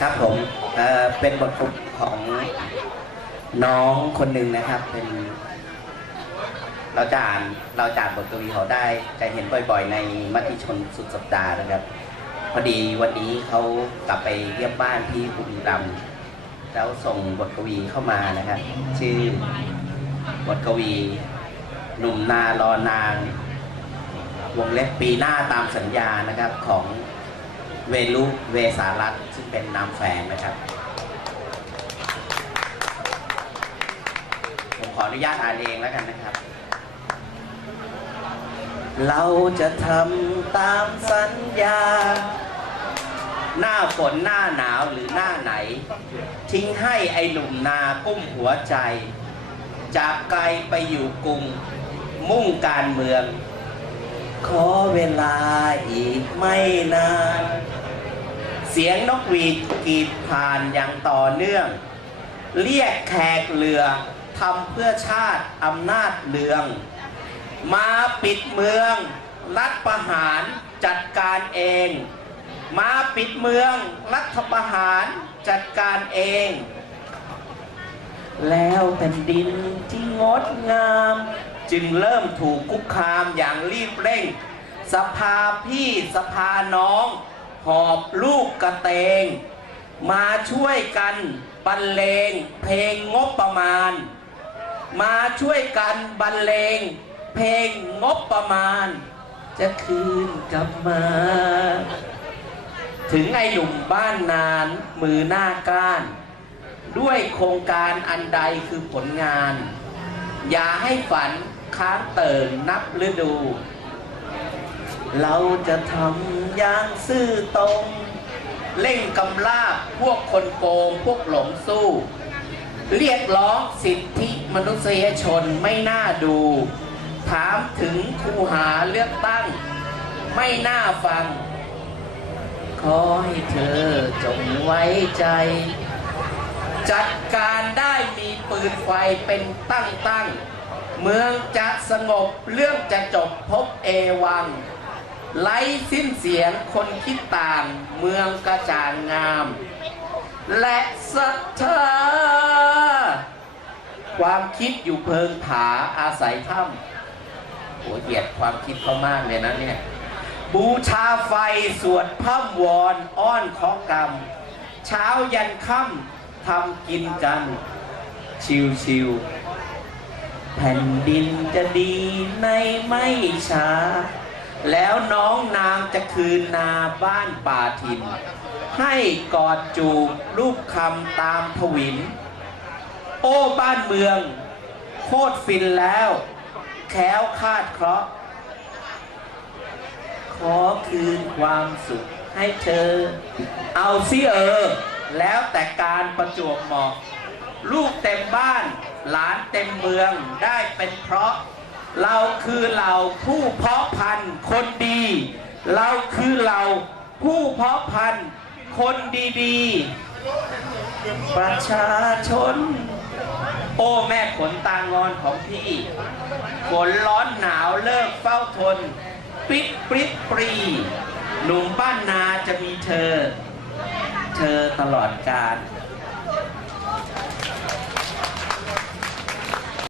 ครับผมเอ่อเป็นบทฝึกของน้องคนหนึ่งนะครับ เป็นเราจะอ่านเราจะอ่านบทกวีเขาได้จะเห็นบ่อยๆ ในมติชนสุดสัปดาห์นะครับ พอดีวันนี้เขากลับไปเยี่ยมบ้านที่บุรีรัมย์แล้วส่งบทกวีเข้ามานะครับ ชื่อบทกวีหนุ่มนารอนาง วงเล็บปีหน้าตามสัญญานะครับของ เวลุเวสารัตซึ่งเป็นนามแฝงนะครับผมขออนุญาตอ่านเองแล้วกันนะครับ เราจะทำตามสัญญา หน้าฝนหน้าหนาวหรือหน้าไหน ทิ้งให้ไอหนุ่มนากุ้มหัวใจ จากไกลไปอยู่กรุง มุ่งการเมือง ขอเวลาอีกไม่นาน เสียงนกหวีดกรีดผ่านอย่างต่อเนื่อง เรียกแขกเรือทำเพื่อชาติอำนาจเลือง มาปิดเมือง รัฐประหารจัดการเอง มาปิดเมือง รัฐประหารจัดการเอง แล้วแผ่นดินที่งดงาม จึงเริ่มถูกคุกคามอย่างรีบเร่ง สภาพี่สภาน้อง หอบลูกกระเตง มาช่วยกันบรรเลงเพลงงบประมาณ มาช่วยกันบรรเลงเพลงงบประมาณ จะคืนกลับมา ถึงไอหนุ่มบ้านนานมือหน้าก้าน ด้วยโครงการอันใดคือผลงาน อย่าให้ฝันค้างเติ่นนับฤดู เราจะทำอย่างซื่อตรง เล่งกำลาบพวกคนโกงพวกหลงสู้ เรียกร้องสิทธิมนุษยชนไม่น่าดู ถามถึงคูหาเลือกตั้ง ไม่น่าฟัง ขอให้เธอจงไว้ใจ จัดการได้มีปืนไฟเป็นตั้งตั้ง เมืองจะสงบเรื่องจะจบพบเอวัง ไร้สิ้นเสียงคนคิดต่างเมืองกระจ่างงาม และศรัทธาความคิดอยู่เพิงผาอาศัยถ้ำโหเหยียดความคิดเขามากเลยนะเนี่ย บูชาไฟสวดพร่ำวอนอ้อนขอกรรม เช้ายันค่ำทำกินกัน ชิวชิวๆแผ่นดินจะดีในไม่ช้า แล้วน้องนางจะคืนนาบ้านป่าถิ่น ให้กอดจูบรูปคำตามทวิน โอ้บ้านเมือง โคตรฟินแล้ว แค้วคาดเคราะห์ขอคืนความสุขให้เธอ เอาสิเออ แล้วแต่การประจวบเหมาะ ลูกเต็มบ้าน หลานเต็มเมืองได้เป็นเพราะ เราคือเราผู้เพาะพันธุ์คนดี เราคือเราผู้เพาะพันธุ์คนดีๆ ประชาชน โอ้แม่ขนตางอนของพี่ฝนร้อนหนาวเลิกเฝ้าทน ปิดปริดปรี หนุ่มบ้านนาจะมีเธอ เธอตลอดกาล